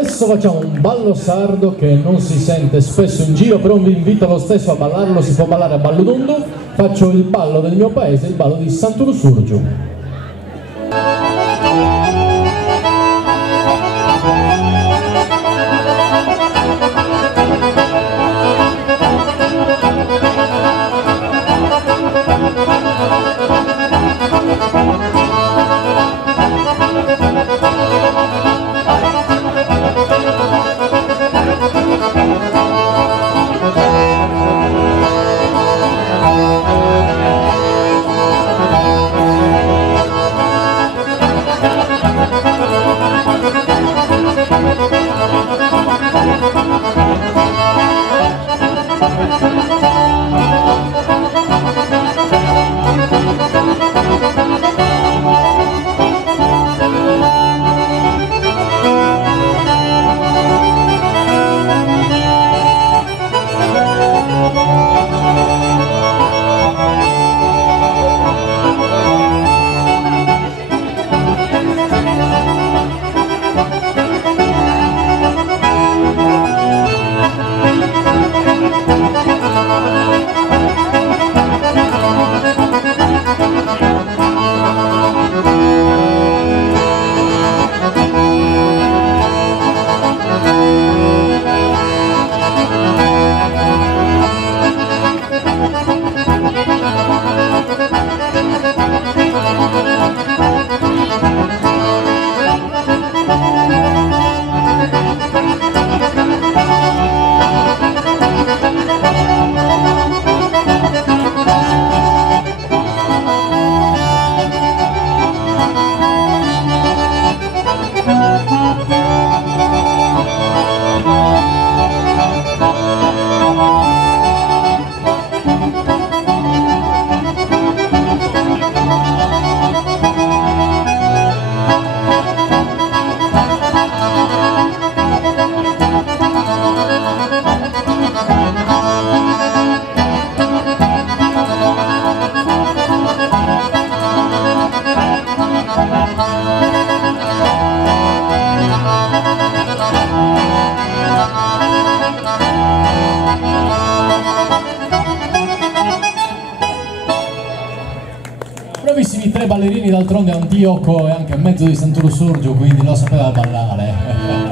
Adesso facciamo un ballo sardo che non si sente spesso in giro, però vi invito lo stesso a ballarlo, si può ballare a Balludundu. Faccio il ballo del mio paese, il ballo di Sant'Ursurgiu. Bravissimi tre ballerini, d'altronde Antioco è anche a mezzo di Sant'Ursurgiu, quindi lo sapeva ballare.